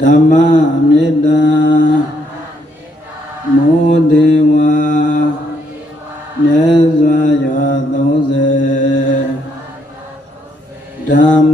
ဓမ္မမေတ္တာမောဒေဝမြတ်စွာဘုရား30ဓမ္မ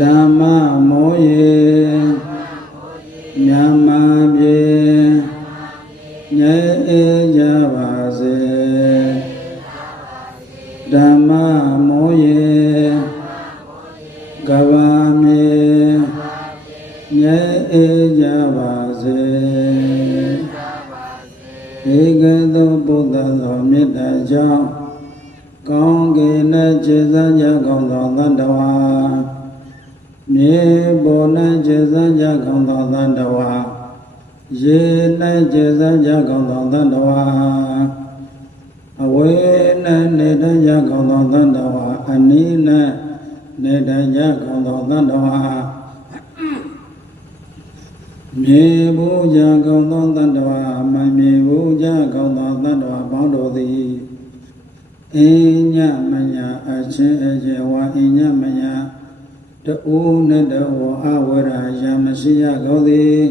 ဓမ္မမောယေ ဝါရေ၌ခြေစမ်းကြကောင်းသောသတ္တဝါအဝေး၌နေတတ်ကြကောင်းသောသတ္တဝါအနီး၌နေတတ်ကြကောင်းသောသတ္တဝါမြေဘူးကြကောင်းသောသတ္တဝါမမြေဘူးကြကောင်းသောသတ္တဝါပေါင်းတို့သည်အင်းညမညာအချင်းအကျေဝါအင်းညမညာ တူနဲ့တူအဝရယမရှိရကောသည်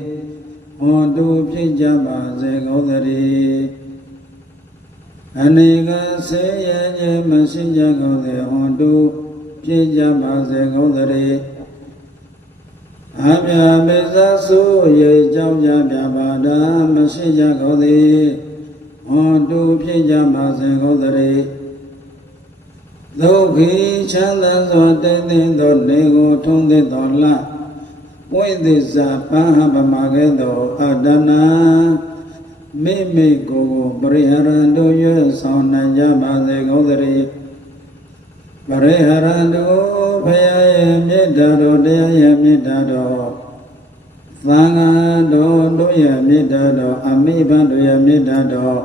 ဟောတုပြည့်ကြပါစေကောသတည်းအနေကဆေးရခြင်းမရှိကြကောသည်ဟောတုပြည့်ကြပါစေကောသတည်းအမြာမေဇဆိုရေကြောင်းကြပြပါဒာမရှိကြကောသည်ဟောတုပြည့်ကြပါစေကောသတ ည်းဒုက္ခိချမ်းသာစွာတည်သိသောနေကိုထုံးသိသောလဝိသစ္စာပဟပမကဲ့သို့အတ္တနာမိမိကိုယ်ကိုပရိဟရန်တို့ရွဆောင်နိုင်ကြပါစေကောသရီပရိဟရန်တို့ဖရာရဲ့မေတ္တာတော်တရားရဲ့မေတ္တာတော်သံဃာတော်တို့ရဲ့မေတ္တာတော်အမိဘတို့ရဲ့မေတ္တာတော်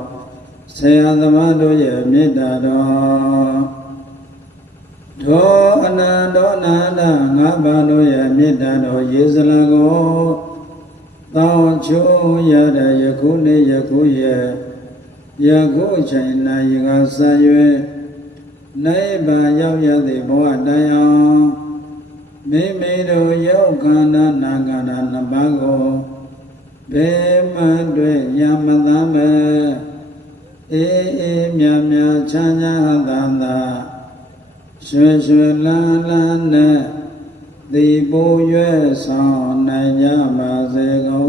ဆရာသမားတို့ရဲ့မေတ္တာတော် သောအနန္တောအနန္တငါးပါးတို့ရဲ့မေတ္တာတော်ယေဇလံကိုတောင်းချိုးရတဲ့ယခုနေ့ယခုရဲ့ယခုချိန်၌ယကဆံ၍နိဗ္ဗာန်ရောက်ရသည့်ဘဝတိုင်အောင်မိမိတို့ရောက်ခန္ဓာနာခန္ဓာနှစ်ပါးကိုဘယ်မှတွေ့ရမသမ်းပဲအေးအေးမြမြချမ်းချမ်းသာသာ ရွှေရွှေလန်းလန်းနဲ့ဒီပိုးရွယ်ဆောင်နိုင်ကြပါစေကု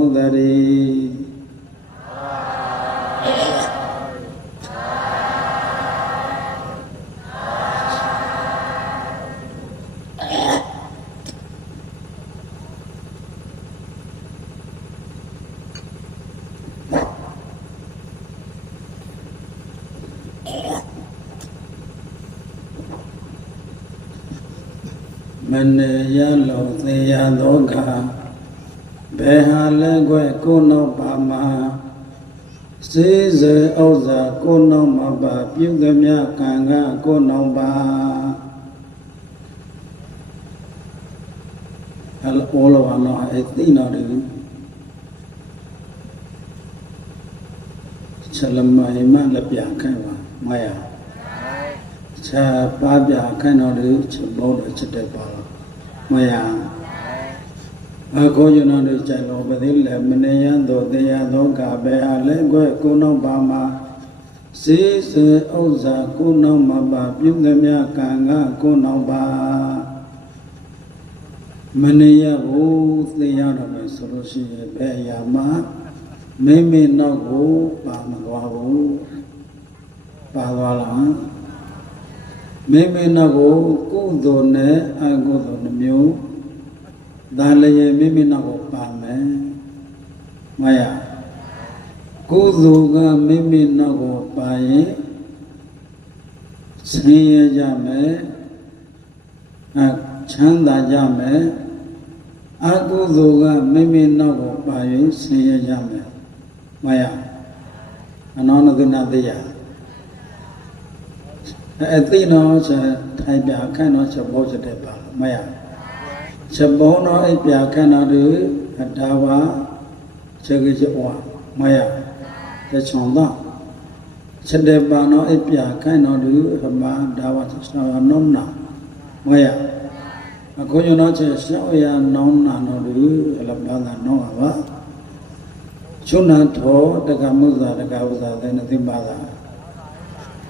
န်သတည်းမနေရလောသေရသောကဘယ်ဟာလဲကွယ်ကိုယ်နောက်ပါမှာစေစေဥစ္စာကိုယ်နောက်မှာပါပြုသမျှကံကကိုယ်နောက်ပါဟဲ့အောလောနောအဲ့တိနာတယ်ချက်လမိုင်မလက်ပြခိုင်းပါမရ ချာပါပြခိုင်းတော်တယ်ချက်ဘောတော့ချက်တဲ့ပါလားမရအခုကျွန်တော်တို့ကြိုင်လို့ပသိလေမနေရသောတရားသောကပဲအလဲကွယ်ကိုနောက်ပါမှာစေစေဥစ္စာကိုနောက်မှာပါပြုသမျှကံကကိုနောက်ပါမနေရဘူးသိရတော့မယ်ဆိုလို့ရှိရင်ဘယ်အရာမှမိမိနောက်ကိုပါမသွားဘူးပါသွားလား မိမိနောက်ကိုကုသိုလ်နဲ့အကုသိုလ်နှမျိုးဒါလည်းမိမိနောက်ကိုပါမယ်မရကုသိုလ်ကမိမိနောက်ကိုပါရင်ဆင်းရဲကြမယ်အချမ်းသာကြမယ်အကုသိုလ်ကမိမိနောက်ကိုပါရင်ဆင်းရဲကြမယ်မရအနောနသနာတရား အဲသိတော့ချက်ထိုင်ပြခန့်တော့ချက်ဘောချက်တဲ့ပါမရချက်ဘုံတော့အိပ်ပြခန့်တော့ဒီဒါပါချက်ကြီးချက်ဝါမရတချွန်တော့ချက်တဲ့ပါတော့အိပ်ပြခန့်တော့ဒီဟမဒါပါချက်ဆောနုံနာမရအခုညတော့ချက်ရှောက်ရနောင်းနာတော့ဒီအလဘာသာနောင်းပါပါချုံနာထောတက္ကမုဇာတက္ကဥဇာတဲ့နသိပါသာ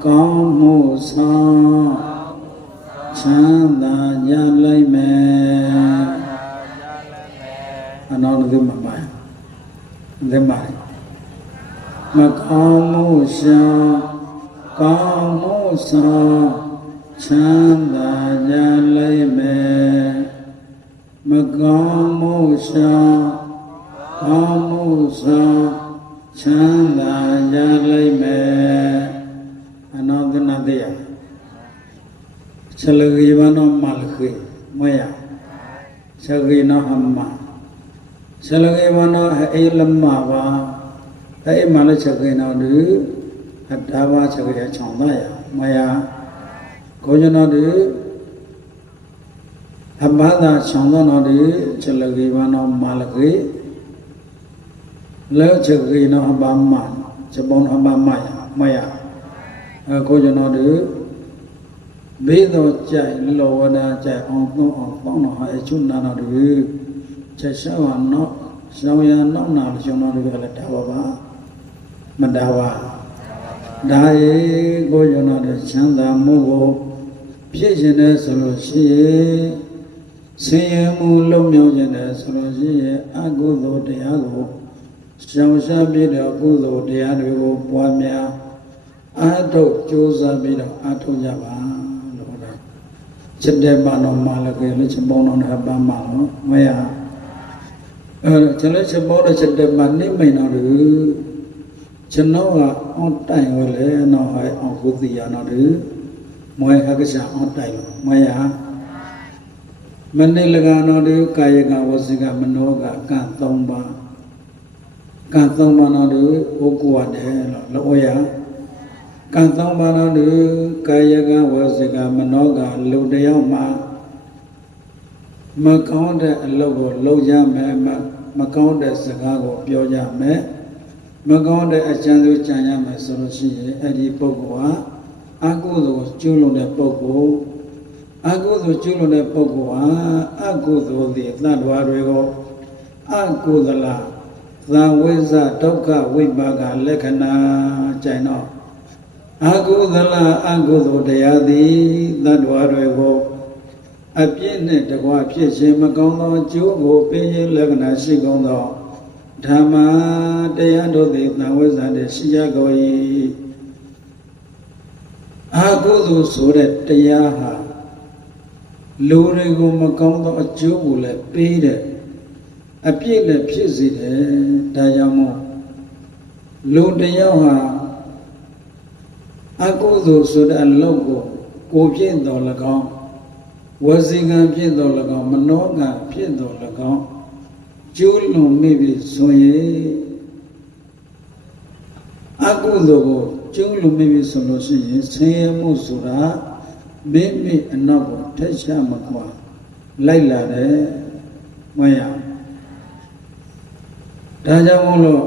က်ဘောမရချက်တဲ့ပါတော်တို့အဘာဖလီမရအာကုသိုလ်ကိုရှောင်ရမယ်ကုသိုလ်ကိုပြုရမယ်ကြိုင်တော့မရအခုညတော့ဒီမှာပြဟောတယ်မကောင်းမှုရှောင်ကောင်းမှုဆောင်ချမ်းသာရလိုက်မယ်အနောက်ဒီမှာပါဒီမှာမကောင်းမှုရှောင်ကောင်းမှုဆောင်ချမ်းသာရလိုက်မယ်မကောင်းမှုရှောင်ကောင်းမှုဆောင်ချမ်းသာရလိုက်မယ် အနောဒနာတေယချလဂေဝနောမလခေမယချလဂေနောဟမ္မချလဂေဝနောအေလမ္မာပါ အေမလချက်ခေနောတုအတာဘာချက်ခေချောင်းသားယမယကိုဇနောတုအဘာသာချောင်းသောနောတုချလဂေဝနောမလခေလဲချက်ခေနောအဘာမချက်ပေါင်းအဘာမယမယအခုကျွန်တော်တို့ဘေးတော်ကြိုက်လောဝဒကြိုက်အောင်သုံးအောင်ပေါင်းတော့အချုနာတော်တို့ချက်ရှောင်းအောင်တော့ရှောင်းရနောက်နာကျွန်တော်တို့ကလည်းဒါပါပါမဒါပါဒါရေကိုကျွန်တော်တို့ချမ်းသာမှုကိုဖြစ်ရှင်တဲ့ဆိုလို့ရှိရင်ဆင်းရဲမှုလုံးမြောက်ခြင်းတဲ့ဆိုလို့ရှိရင်အကုသိုလ်တရားကိုရှောင်ရှားပြီးတော့ကုသိုလ်တရားတွေကိုပွားများ အာထုတ်ကြိုးစားပြီးတော့အာထုတ်ကြပါလို့ဟောတာချက်တဲ့ပါတော်မှာလည်းကြလက်ချက်ပေါင်းတော်နဲ့ပါမှာနော်မရအဲချက်လက်ချက်ပေါင်းတဲ့ချက်တဲ့မှာနေမိန်တော်သူကျွန်တော်ကအောင်းတိုင်ရလေနော်ဟဲ့အောင်ကုသီရနော်သူမွေခကရှာအောင်းတိုင်လို့မရမနိလကနော်သူကာယကဝစီကမနောကကံ၃ပါးကံ၃ပါးနော်သူဥက္ကုဝတယ်လို့လောရ ကံသောပါတော်သူကာယကဝစီကမနောကလူတယောက်မှာမကောင်းတဲ့အလုပ်ကိုလုပ်ကြမယ်မကောင်းတဲ့စကားကိုပြောကြမယ်မကောင်းတဲ့အကြံစုကြံရမယ်ဆိုလို့ရှိရင်အဲ့ဒီပုဂ္ဂိုလ်ဟာအကုသိုလ်ကျူးလွန်တဲ့ပုဂ္ဂိုလ်အကုသိုလ်ကျူးလွန်တဲ့ပုဂ္ဂိုလ်ဟာအကုသိုလ်သည်သတ္တဝါတွေကိုအကုသလသံဝိဇ္ဇဒုက္ခဝိပါကလက္ခဏာကြိုင်တော့ အကုသလအကုသိုလ်တရားသည်တ attva တွေကိုအပြည့်နဲ့တကွာဖြစ်ခြင်းမကောင်းသောအကျိုးကိုပေးခြင်းလက္ခဏာရှိကောင်းသောဓမ္မတရားတို့သည်သံဝိဇ္ဇာတည်းရှိကြကုန်၏အကုသိုလ်ဆိုတဲ့တရားဟာလူတွေကိုမကောင်းသောအကျိုးကိုလည်းပေးတယ်အပြည့်လည်းဖြစ်စေတယ်ဒါကြောင့်မို့လူတယောက်ဟာ အကုသိုလ်ဆိုတဲ့အလုပ်ကိုကိုပြည့်တော်၎င်းဝစီကံပြည့်တော်၎င်းမနောကံပြည့်တော်၎င်းကျိုးလွန်မိပြီဆိုရင်အကုသိုလ်ကိုကျိုးလွန်မိပြီဆိုလို့ရှိရင်ဆင်းရဲမှုဆိုတာမိမိအနောက်ကိုထက်ရှားမကွာလိုက်လာတယ်မရဒါကြောင့်မို့လို့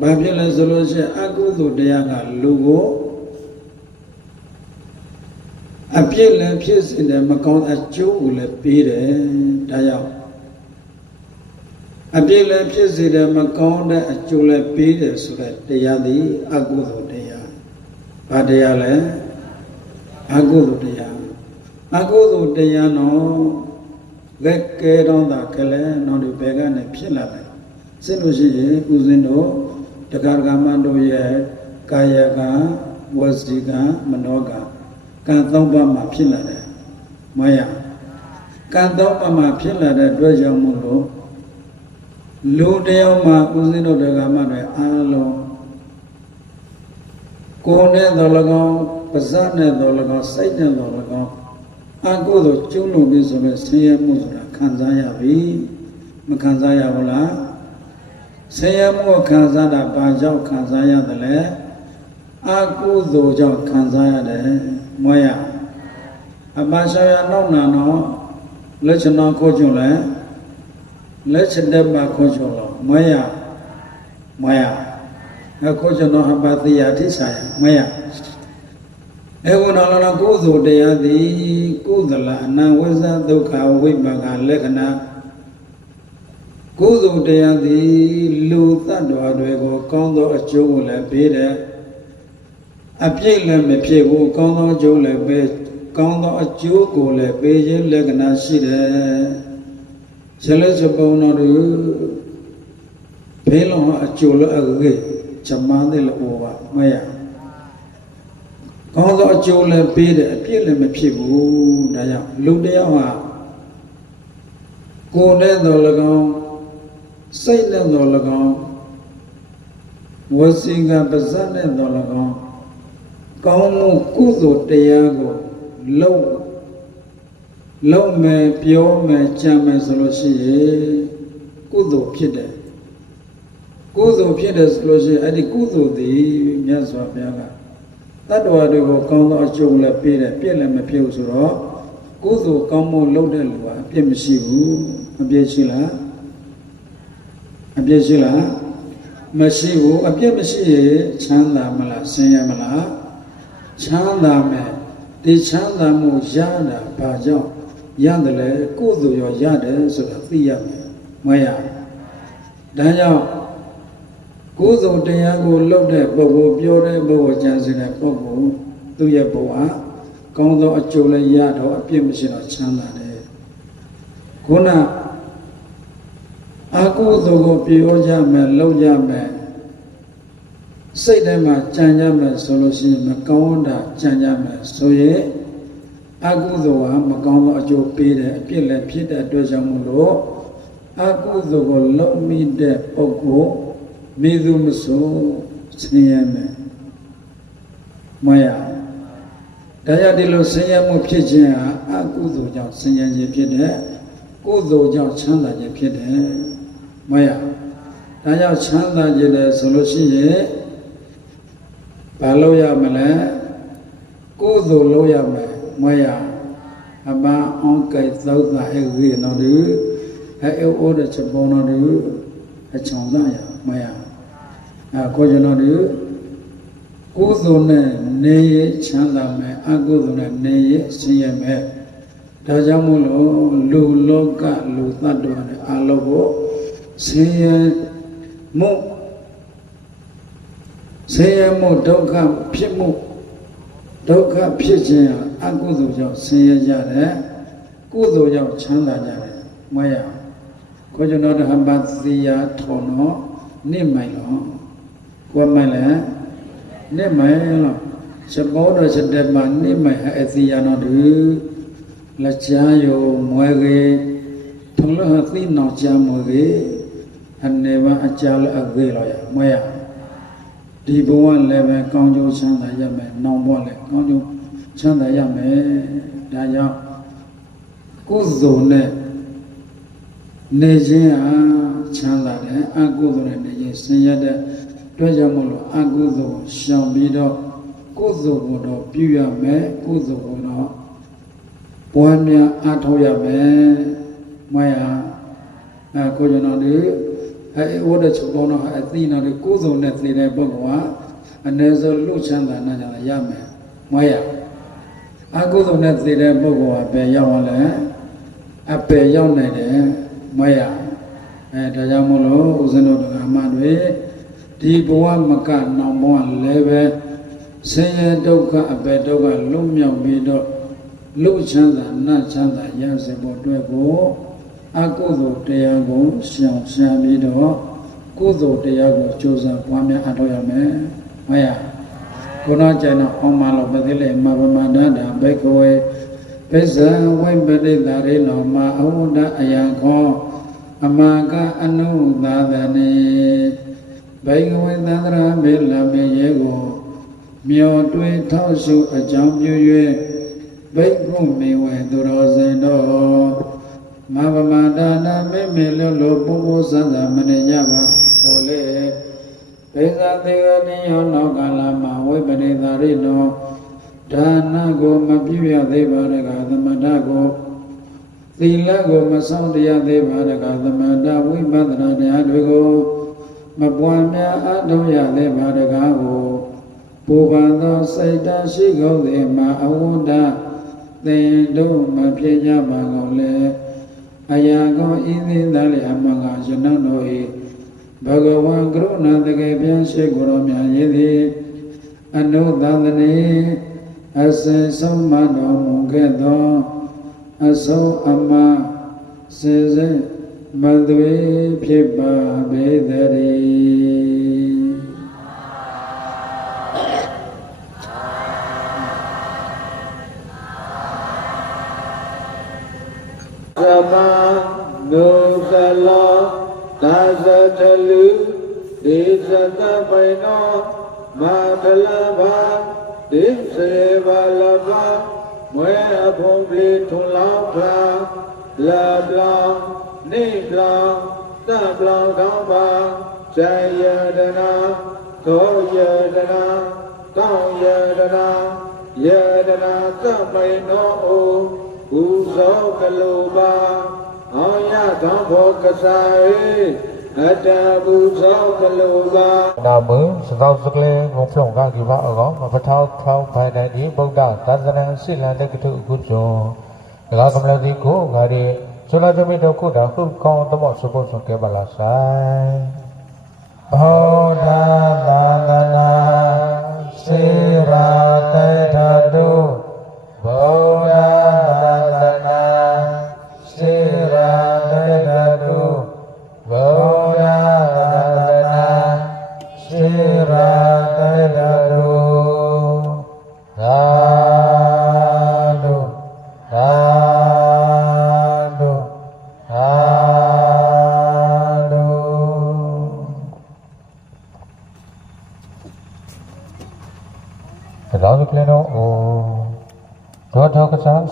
ဘာဖြစ်လဲဆိုလို့ရှိရင်အကုသိုလ်တရားကလူကို အပြစ်လည်းဖြစ်စေတယ်မကောင်းအကျိုးကိုလည်းပေးတယ်ဒါကြောင့်အပြစ်လည်းဖြစ်စေတယ်မကောင်းတဲ့အကျိုးလည်းပေးတယ်ဆိုတဲ့တရားသည်အကုသိုလ်တရားဘာတရားလဲအကုသိုလ်တရားအကုသိုလ်တရားနော်လက်ကဲတော့တာကလေးနော်ဒီဘယ်ကနေဖြစ်လာလဲစဉ်လို့ရှိရင်ဥစဉ်တို့တရားကမ္မတို့ရဲ့ကာယကဝစီကမနောက ကကံသုံးပါးမှာဖြစ်လာတယ်မရကံသုံးပါးမှာဖြစ်လာတဲ့အတွက်ကြောင့်မို့လို့လူတယောက်မှာဦးဇင်းတို့တရားမှတွေအားလုံးကိုယ်နဲ့တော်၎င်းပါးစပ်နဲ့တော်၎င်းစိတ်နဲ့တော်၎င်းအကုသို့ကျွလွန်ပြီးဆိုတော့ဆင်းရဲမှုဆိုတာခံစားရပြီမခံစားရဘူးလားဆင်းရဲမှုခံစားတာဘာကြောင့်ခံစားရတယ်လဲအကုသိုလ်ကြောင့်ခံစားရတယ် မွေးရအပရှာယနောက်နာတော့လက်ချနာခိုးကြလဲလက်ချတဲ့မှာခိုးကြလို့မွေးရမွေးရအခုကျွန်တော်အပတိယထိဆိုင်မွေးရအေဝနာလနာကုသိုလ်တရားသည်ကုသလအနဝိဇ္ဇဒုက္ခဝိပါကလက္ခဏာကုသိုလ်တရားသည်လူတ attva တွေကိုကောင်းသောအကျိုးကိုလည်းပေးတယ် အပြည့်လည်းမဖြစ်ဘူးကောင်းသောအကျိုးလည်းပေးကောင်းသောအကျိုးကိုလည်းပေးခြင်းလက္ခဏာရှိတယ်။ခြေလက်စပုံတော်တို့ဘေးလုံးအကျိုးလည်းအကေဇမန်တဲ့လို့ပါမရ။ကောင်းသောအကျိုးလည်းပေးတယ်အပြည့်လည်းမဖြစ်ဘူးဒါကြောင့်လူတယောက်ဟာကိုယ်နဲ့တော်၎င်းစိတ်နဲ့တော်၎င်းဝစီကပါဇတ်နဲ့တော်၎င်း ကောင်းမှုကုသိုလ်တရားကိုလုံးလုံးမယ်ပြောမယ်ကြံမယ်ဆိုလို့ရှိရင်ကုသိုလ်ဖြစ်တယ်ကုသိုလ်ဖြစ်တယ်ဆိုလို့ရှိရင်အဲ့ဒီကုသိုလ်သည်မြတ်စွာဘုရားကတတ္တဝါတွေကိုကောင်းသောအကျိုးလည်းပေးတယ်ပြည့်လည်းမပြည့်ဘူးဆိုတော့ကုသိုလ်ကောင်းမှုလုပ်တဲ့လူကအပြည့်မရှိဘူးအပြည့်ရှိလားအပြည့်ရှိလားမရှိဘူးအပြည့်မရှိရင်ချမ်းသာမလားဆင်းရဲမလား ချမ်းသာမယ်ဒီချမ်းသာမှုရတာဘာကြောင့်ရတယ်လဲကိုယ်သူရောရတယ်ဆိုတာသိရမယ်မရဒါကြောင့်ကိုယ်စုံတရားကိုလှုပ်တဲ့ပုဂ္ဂိုလ်ပြောတဲ့ပုဂ္ဂိုလ်ကြံစည်တဲ့ပုဂ္ဂိုလ်သူ့ရဲ့ဘဝကောင်းသောအကျိုးလည်းရတော့အပြည့်မရှိတော့ချမ်းသာတယ်ခုနအကုသိုလ်ကိုပြောကြမယ်လှုပ်ကြမယ် စိတ်ထဲမှာကြံကြမယ်ဆိုလို့ရှိရင်မကောင်းတာကြံကြမယ်ဆိုရင်အကုသိုလ်ဟာမကောင်းသောအကျိုးပေးတယ်အပြစ်လည်းဖြစ်တဲ့အတွက်ကြောင့်မို့လို့အကုသိုလ်ကိုလုံးမိတဲ့ပုဂ္ဂိုလ်မိသူမဆိုဆင်းရဲမယ်မရဒါကြောင့်ဒီလိုဆင်းရဲမှုဖြစ်ခြင်းဟာအကုသိုလ်ကြောင့်ဆင်းရဲခြင်းဖြစ်တယ်ကုသိုလ်ကြောင့်ချမ်းသာခြင်းဖြစ်တယ်မရဒါကြောင့်ချမ်းသာခြင်းလည်းဆိုလို့ရှိရင် ဘာလို့ရမလဲကုသိုလ်လို့ရမယ်မရအပန်းအောင်ကဲသောတာအေရေနော်ဒီအဲအိုးတဲ့ချက်ပေါ်နော်ဒီအချောင်းသားရမရအဲကိုကျွန်တော်ဒီကုသိုလ်နဲ့နေရချမ်းသာမယ်အကုသိုလ်နဲ့နေရဆင်းရဲမယ်ဒါကြောင့်မို့လို့လူလောကလူသတ္တဝါတွေအလုံးကိုဆင်းရဲမှု ဆင်းရဲမှုဒုက္ခဖြစ်မှုဒုက္ခဖြစ်ခြင်းအကုသိုလ်ကြောင့်ဆင်းရဲကြတယ်ကုသိုလ်ကြောင့်ချမ်းသာကြတယ်မွေးရကိုကျွန်တော်တို့ဟမသီယာထော်နော်နိမိုင်လောကိုမိုင်လဲနိမိုင်လောစဘောတော်စတဲ့မှာနိမိုင်အသီယာနော်ဒီလက်ချာယောမွဲကေထုံလဟသိနောချာမွဲကေအနေဘာအကြလအကေလောရမွဲရ ဒီဘဝလည်းပဲကောင်းကျိုးချမ်းသာရမယ်။နောင်ဘဝလည်းကောင်းကျိုးချမ်းသာရမယ်။ဒါကြောင့်ကုသိုလ်နဲ့နေခြင်းဟာချမ်းသာတယ်အကုသိုလ်နဲ့နေခြင်းဆင်းရဲတဲ့တွေ့ကြောင့်မလို့အကုသိုလ်ရှောင်ပြီးတော့ကုသိုလ်ကိုတော့ပြုရမယ်ကုသိုလ်ကိုတော့ပွားများအားထုတ်ရမယ်။မရအဲကိုကျွန်တော်ဒီ အဲဝတ်တဲ့ချုပ်ပေါင်းတော့အသိနာတွေကိုယ်စုံနဲ့သိတဲ့ပုဂ္ဂိုလ်ဟာအ ਨੇ ဆိုလှုပ်ချမ်းသာနာကြရမယ်မွေးရအကုသိုလ်နဲ့သိတဲ့ပုဂ္ဂိုလ်ဟာပဲရောက်ရလဲအပယ်ရောက်နိုင်တယ်မွေးရအဲဒါကြောင့်မို့လို့ဦးဇင်းတို့ဓမ္မတွေဒီဘဝမကနောင်ဘဝလည်းပဲဆင်းရဲဒုက္ခအပယ်ဒုက္ခလွတ်မြောက်ပြီးတော့လူချမ်းသာနတ်ချမ်းသာရစေဖို့အတွက်ကို အကုသိုလ်တရားကိုရှောင်ရှားပြီးတော့ကုသိုလ်တရားကိုကြိုးစားပွားများအထောက်ရမယ်။ဟုတ်ရ။ကုဘုရားကျန်တော်အောင်မလောပတိလေမဘမန္တတာဘေကဝေပိဇံဝိပတိတာရေနောမအဝဒအယံခောအမကအနုသာသနေဘေကဝေသန္တရာမေလမေယေကိုမြော်တွေးထောက်ရှုအကြောင်းပြု၍ဘိက္ခုမေဝေသူတော်စင်တော် မဘမန္တနာမေမေလောလောပုပ္ပဇံဇာမနေကြပါတော်လေဒေသသေကနိယောနောကာလမှာဝိပရိသရိနောဒါနကိုမပြုရသေးပါတကားသမထကိုသီလကိုမဆောင်တရားသေးပါတကားသမထဝိပဿနာတရားတွေကိုမပွားများအထောက်ရသေးပါတကားကိုပူပန်သောစိတ်တရှိကုန်သည်မှာအဝဒသင်တို့မဖြစ်ကြပါကုန်လေ အရာကောဤသည်သာလေအမှန်ကရှင်တို့၏ဘဂဝံကရုဏာတကယ်ပြန်ရှိကိုယ်တော်မြတ်ရည်သည်အနုသန္တနေအစင်ဆုံးမတော်မူခဲ့သောအဆုံးအမစေစေမသွေဖြစ်ပါပေတည်း ထွန်လောင်းဖလာလာပလောင်နေပလောင်တပလောင်ကောင်းပါဇယယတနာသောယတနာတောင်းယတနာယတနာသပိနောအိုဥဇောကလောပါအောင်ရသောဘောကစားအတ္တဘူဇောကလောပါနာမစသောစကလေငုံဖြုံကကိဘအကောင်မပထောက်ထောင်းဖိုင်တဲ့ဒီဗုဒ္ဓသာသနာစိလန်တက္ကထုအခုကျော်ဒါက ကမလတိကိုငါရီဇလသမီတို့ခုတာခုကော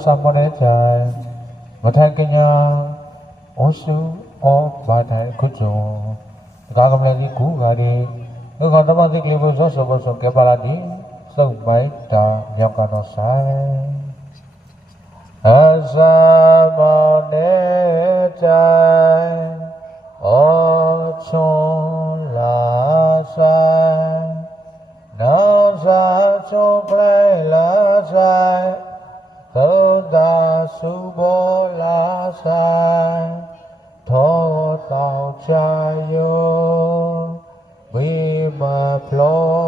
sa mâu ni trời. Và thay kinh nha ô sư ô bà thầy khu chủ cả còn tâm tích liêu số số bao số kẻ bà là đi sông bảy trà nhau cả nó sai a sa mâu ni trời ô chung là sai บุษสบสงเก็บปลา